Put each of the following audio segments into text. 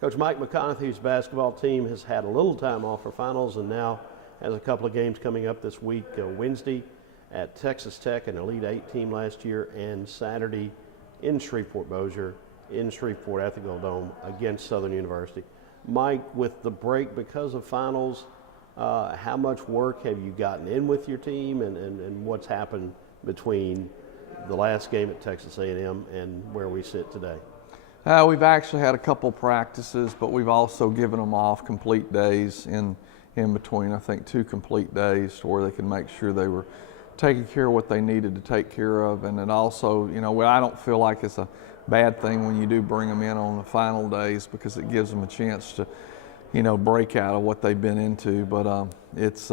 Coach Mike McConathy's basketball team has had a little time off for finals and now has a couple of games coming up this week. Wednesday at Texas Tech, an Elite Eight team last year, and Saturday in Shreveport-Bossier, in Shreveport at the Gold Dome against Southern University. Mike, with the break because of finals, how much work have you gotten in with your team, and what's happened between the last game at Texas A&M and where we sit today? We've actually had a couple practices, but we've also given them off complete days in between. I think 2 complete days to where they can make sure they were taking care of what they needed to take care of. And then also, you know, I don't feel like it's a bad thing when you do bring them in on the final days, because it gives them a chance to, you know, break out of what they've been into. But it's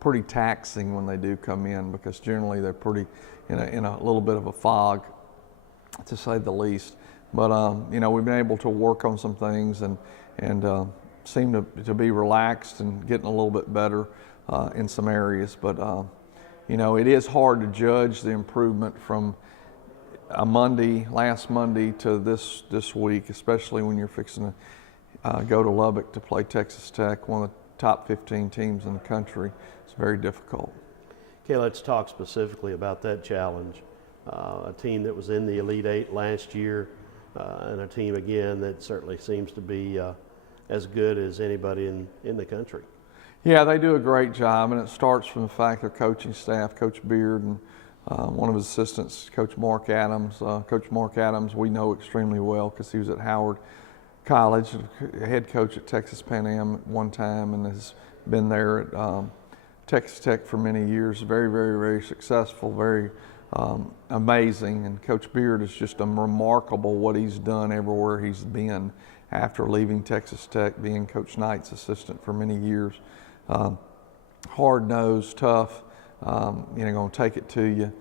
pretty taxing when they do come in, because generally they're pretty in a little bit of a fog, to say the least. But you know, we've been able to work on some things and seem to be relaxed and getting a little bit better in some areas. But you know, it is hard to judge the improvement from last Monday to this week, especially when you're fixing to go to Lubbock to play Texas Tech, one of the top 15 teams in the country. It's very difficult. Okay, let's talk specifically about that challenge. A team that was in the Elite Eight last year, and a team again that certainly seems to be as good as anybody in the country. Yeah, they do a great job, and it starts from the fact their coaching staff, Coach Beard and one of his assistants, Coach Mark Adams. Coach Mark Adams we know extremely well because he was at Howard College, head coach at Texas Pan-Am at one time, and has been there at Texas Tech for many years. Very, very, very successful, very amazing. And Coach Beard is just remarkable what he's done everywhere he's been after leaving Texas Tech, being Coach Knight's assistant for many years. Hard-nosed, tough, you know, going to take it to you.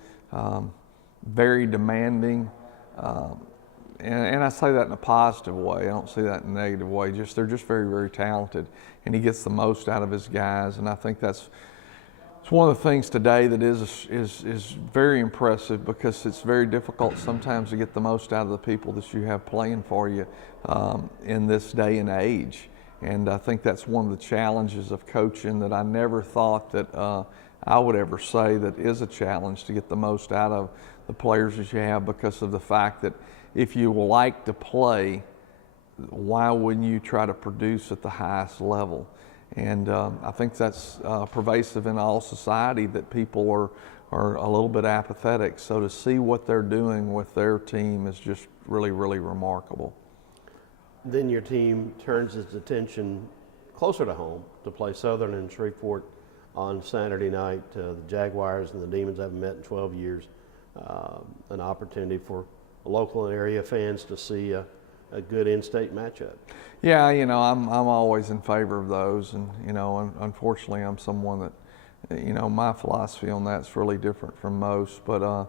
Very demanding. And I say that in a positive way. I don't say that in a negative way. They're just very, very talented, and he gets the most out of his guys. And I think it's one of the things today that is very impressive, because it's very difficult sometimes to get the most out of the people that you have playing for you in this day and age. And I think that's one of the challenges of coaching that I never thought that I would ever say that is a challenge, to get the most out of the players that you have, because of the fact that if you like to play, why wouldn't you try to produce at the highest level? And I think that's pervasive in all society, that people are a little bit apathetic. So to see what they're doing with their team is just really, really remarkable. Then your team turns its attention closer to home to play Southern in Shreveport on Saturday night. The Jaguars and the Demons haven't met in 12 years. An opportunity for local and area fans to see a good in-state matchup. Yeah, you know, I'm always in favor of those, and you know, unfortunately, I'm someone that, you know, my philosophy on that's really different from most. But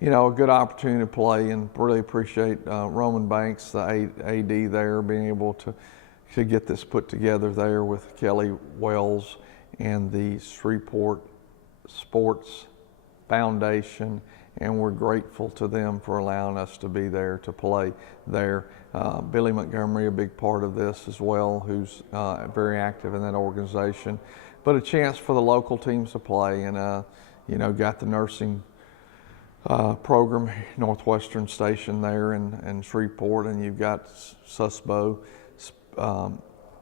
you know, a good opportunity to play, and really appreciate Roman Banks, the AD there, being able to get this put together there with Kelly Wells and the Shreveport Sports Foundation. And we're grateful to them for allowing us to be there to play there. Billy Montgomery, a big part of this as well, who's very active in that organization. But a chance for the local teams to play, and you know, got the nursing program, Northwestern Station there in Shreveport, and you've got Susbo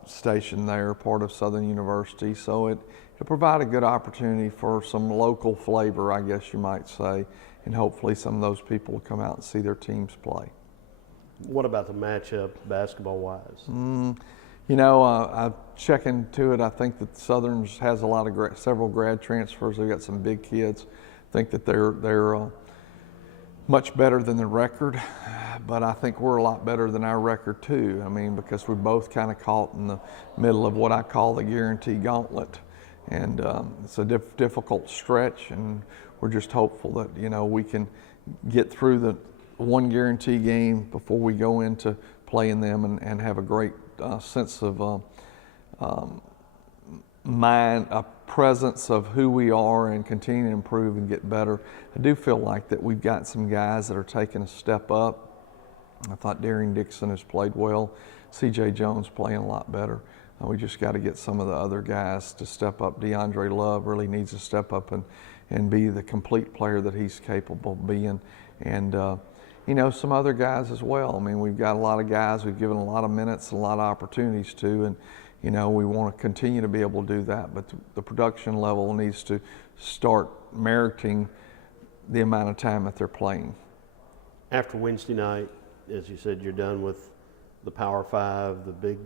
Station there, part of Southern University. So it'll provide a good opportunity for some local flavor, I guess you might say, and hopefully some of those people will come out and see their teams play. What about the matchup basketball-wise? You know, I check into it. I think that Southern's has a lot of several grad transfers. They've got some big kids. I think that they're much better than the record, but I think we're a lot better than our record too. I mean, because we're both kind of caught in the middle of what I call the guarantee gauntlet, and it's a difficult stretch, and we're just hopeful that, you know, we can get through the one guarantee game before we go into playing them, and have a great sense of mind, a presence of who we are, and continue to improve and get better. I do feel like that we've got some guys that are taking a step up I thought Darian Dixon has played well. C.J. Jones playing a lot better. We just got to get some of the other guys to step up. DeAndre Love really needs to step up and be the complete player that he's capable of being. And, you know, some other guys as well. I mean, we've got a lot of guys we've given a lot of minutes, a lot of opportunities to, and, you know, we want to continue to be able to do that. But the production level needs to start meriting the amount of time that they're playing. After Wednesday night, as you said, you're done with the Power Five, the big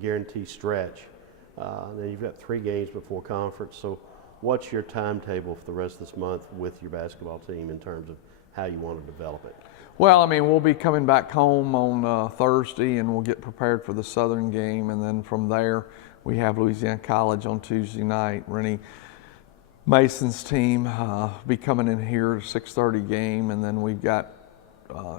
guarantee stretch. Then you've got 3 games before conference. So what's your timetable for the rest of this month with your basketball team in terms of how you want to develop it? Well, I mean, we'll be coming back home on Thursday, and we'll get prepared for the Southern game. And then from there, we have Louisiana College on Tuesday night. Rennie Mason's team be coming in here, 6:30 game. And then we've got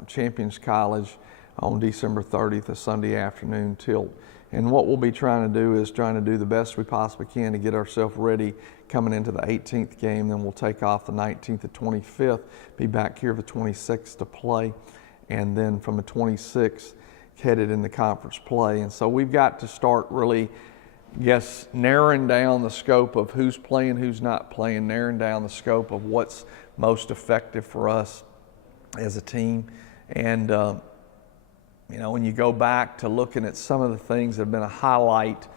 Champions College on December 30th, a Sunday afternoon tilt. And what we'll be trying to do is trying to do the best we possibly can to get ourselves ready coming into the 18th game. Then we'll take off the 19th to 25th, be back here the 26th to play, and then from the 26th headed into conference play. And so we've got to start really, yes, narrowing down the scope of who's playing, who's not playing, narrowing down the scope of what's most effective for us as a team. And you know, when you go back to looking at some of the things that have been a highlight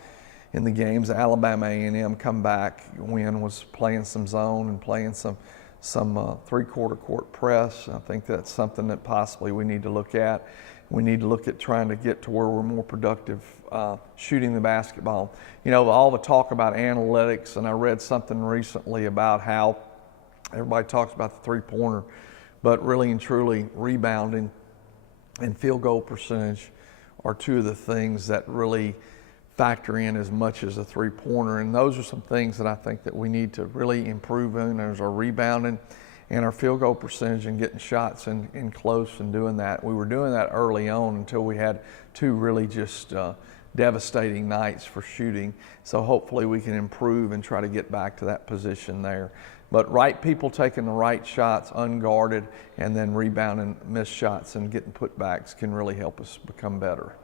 in the games, Alabama A&M comeback win was playing some zone and playing some three-quarter court press. I think that's something that possibly we need to look at. We need to look at trying to get to where we're more productive shooting the basketball. You know, all the talk about analytics, and I read something recently about how everybody talks about the three-pointer, but really and truly rebounding and field goal percentage are 2 of the things that really factor in as much as a three-pointer. And those are some things that I think that we need to really improve in. There's our rebounding and our field goal percentage and getting shots in close and doing that. We were doing that early on until we had 2 really just devastating nights for shooting. So hopefully we can improve and try to get back to that position there. But right people taking the right shots unguarded and then rebounding missed shots and getting putbacks can really help us become better.